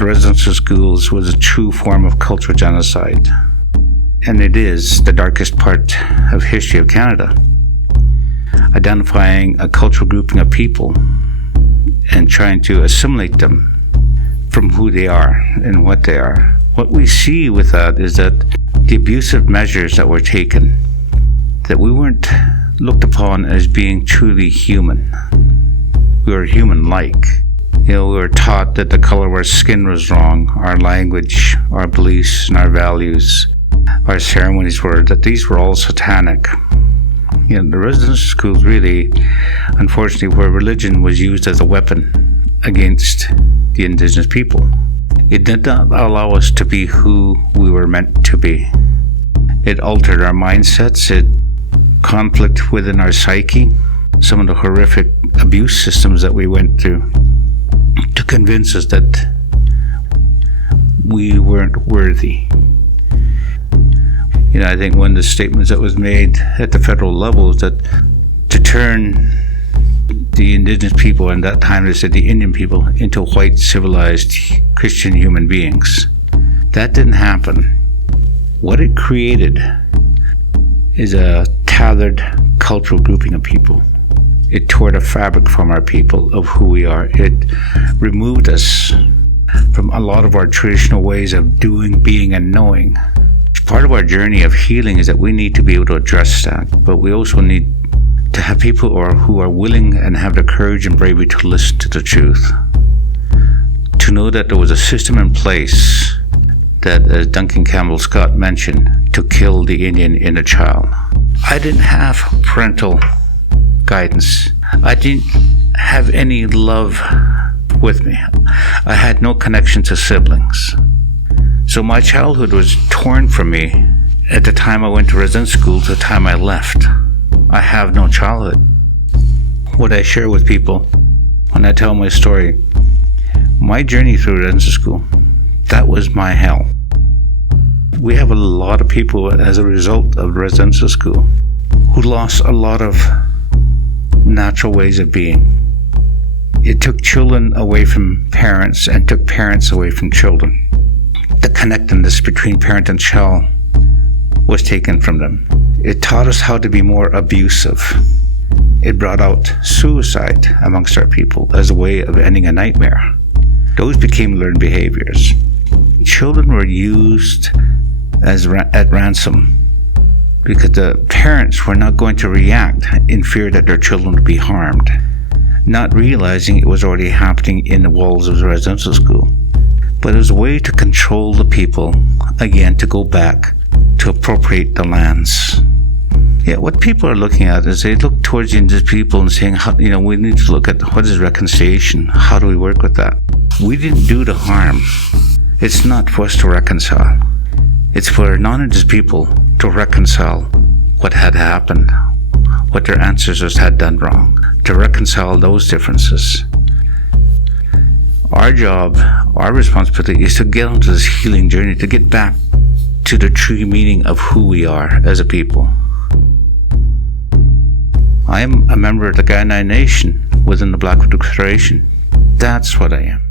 residential schools was a true form of cultural genocide. And it is the darkest part of history of Canada, identifying a cultural grouping of people and trying to assimilate them from who they are and what they are. What we see with that is that the abusive measures that were taken, that we weren't looked upon as being truly human. We were human-like. We were taught that the color of our skin was wrong, our language, our beliefs, and our values, our ceremonies were, that these were all satanic. The residential schools really, unfortunately, where religion was used as a weapon against the Indigenous people. It did not allow us to be who we were meant to be. It altered our mindsets, it conflict within our psyche, some of the horrific abuse systems that we went through to convince us that we weren't worthy. I think one of the statements that was made at the federal level is that to turn the Indigenous people, and that time they said the Indian people, into white, civilized, Christian human beings. That didn't happen. What it created is a tethered cultural grouping of people. It tore the fabric from our people of who we are. It removed us from a lot of our traditional ways of doing, being, and knowing. Part of our journey of healing is that we need to be able to address that, but we also need to have people who are willing and have the courage and bravery to listen to the truth. To know that there was a system in place that, as Duncan Campbell Scott mentioned, to kill the Indian inner child. I didn't have parental guidance. I didn't have any love with me. I had no connection to siblings. So my childhood was torn from me at the time I went to residential school to the time I left. I have no childhood. What I share with people when I tell my story, my journey through residential school, that was my hell. We have a lot of people as a result of residential school who lost a lot of natural ways of being. It took children away from parents and took parents away from children. The connectedness between parent and child was taken from them. It taught us how to be more abusive. It brought out suicide amongst our people as a way of ending a nightmare. Those became learned behaviors. Children were used as at ransom because the parents were not going to react in fear that their children would be harmed, not realizing it was already happening in the walls of the residential school. But it was a way to control the people, again, to go back, to appropriate the lands. What people are looking at is they look towards the Indigenous people and saying, we need to look at what is reconciliation, how do we work with that? We didn't do the harm. It's not for us to reconcile. It's for non-Indigenous people to reconcile what had happened, what their ancestors had done wrong, to reconcile those differences. Our job, our responsibility is to get onto this healing journey, to get back to the true meaning of who we are as a people. I am a member of the Kainai Nation within the Blackfoot Confederation. That's what I am.